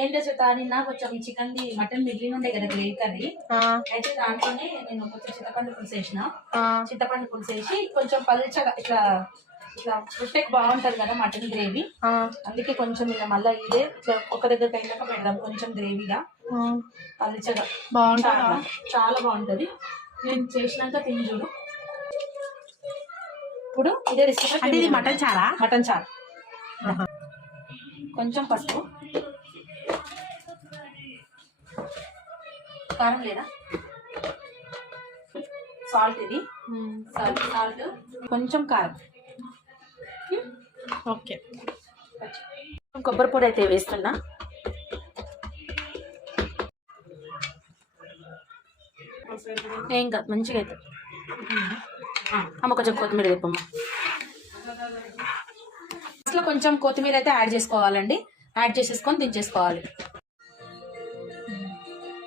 ఏం చేస్తా నిన్న కొంచెం చికెన్ ది మటన్ మిగిలిన ఉండే కదా గ్రేవీ కర్రీ. అయితే దాంట్లోనే నేను కొంచెం చింతపండు పులుసు వేసిన. చింతపండు పులుసు వేసి కొంచెం పల్చగా ఇట్లా ఇట్లా పుట్టకి బాగుంటది కదా మటన్ గ్రేవీ. అందుకే కొంచెం ఇక మళ్ళీ ఇదే ఇట్లా ఒక దగ్గర అయినాక పెడదాం కొంచెం గ్రేవీగా. పల్చగా. బాగుంటుందా? చాలా బాగుంటది. నేను చేసినాక తిని చూడు. ఇప్పుడు ఇదే రెసిపీ అంటే ఇది మటన్ చాలా మటన్ చారు. కొంచెం పసుపు. కారం లేదా? సాల్ట్ ఇది. సాల్ట్ సాల్ట్ కొంచెం కారం. ఓకే. కొబ్బరి పొడి అయితే వేస్తున్నా. ఏం కాదు మంచిగా అవుతుంది అమ్మ కొంచెం కొత్తిమీర తెప్పమ్మ అసలు కొంచెం కొత్తిమీర అయితే యాడ్ చేసుకోవాలండి. యాడ్ చేసేసుకొని దించేసుకోవాలి.